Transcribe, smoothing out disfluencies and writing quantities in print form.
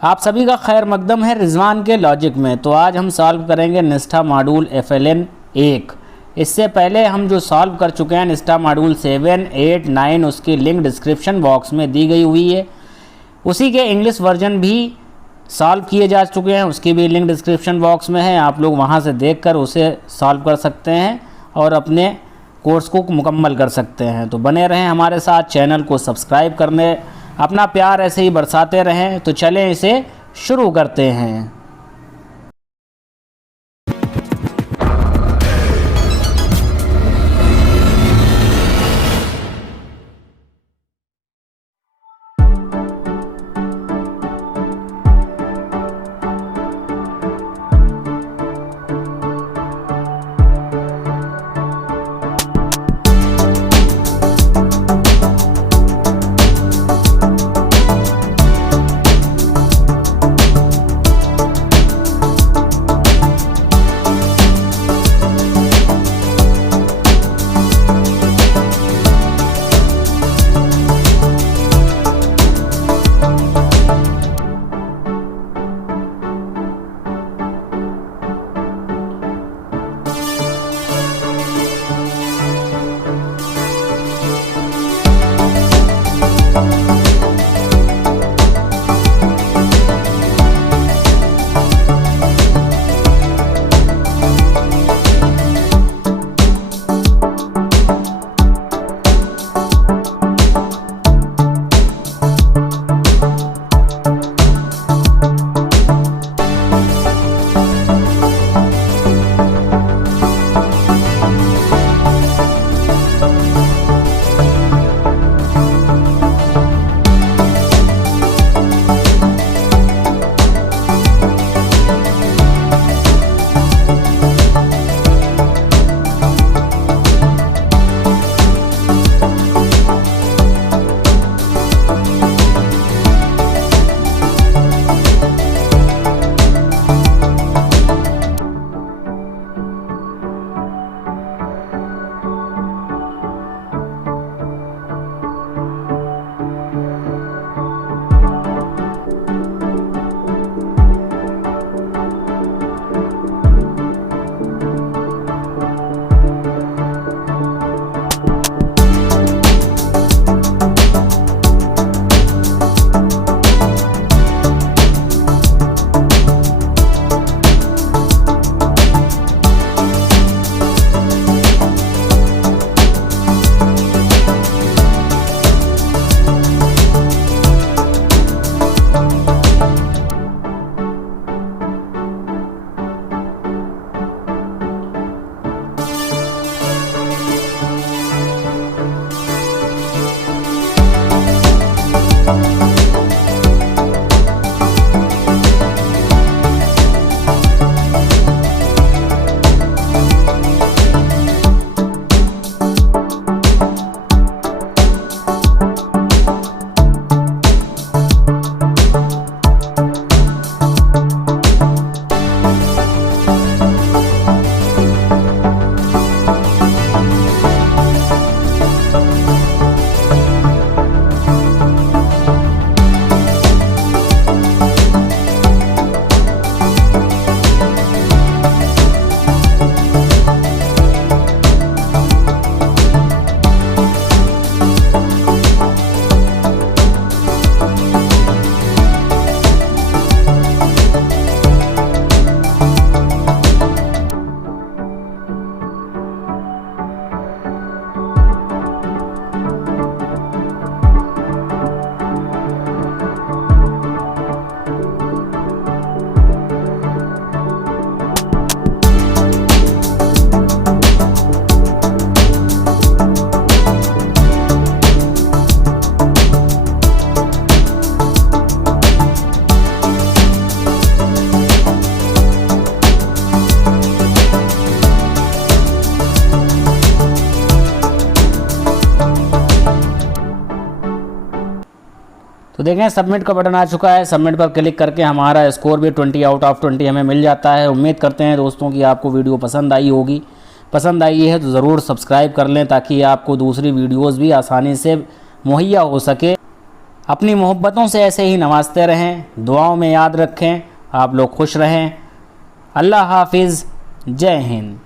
आप सभी का खैर मकदम है रिजवान के लॉजिक में। तो आज हम सॉल्व करेंगे निष्ठा मॉड्यूल FLN 1। इससे पहले हम जो सॉल्व कर चुके हैं निष्ठा मॉड्यूल 7, 8, 9 उसकी लिंक डिस्क्रिप्शन बॉक्स में दी गई हुई है। उसी के इंग्लिश वर्जन भी सॉल्व किए जा चुके हैं, उसकी भी लिंक डिस्क्रिप्शन बॉक्स में है। आप लोग वहां से देखकर उसे सॉल्व कर सकते हैं और अपने कोर्स को मुकम्मल कर सकते हैं। तो बने रहें हमारे साथ, चैनल को सब्सक्राइब करने, अपना प्यार ऐसे ही बरसाते रहें। तो चलें इसे शुरू करते हैं। तो देखें सबमिट का बटन आ चुका है। सबमिट पर क्लिक करके हमारा स्कोर भी 20 आउट ऑफ 20 हमें मिल जाता है। उम्मीद करते हैं दोस्तों कि आपको वीडियो पसंद आई होगी। पसंद आई है तो ज़रूर सब्सक्राइब कर लें ताकि आपको दूसरी वीडियोस भी आसानी से मुहैया हो सके। अपनी मोहब्बतों से ऐसे ही नवाजते रहें, दुआओं में याद रखें। आप लोग खुश रहें। अल्लाह हाफिज़। जय हिंद।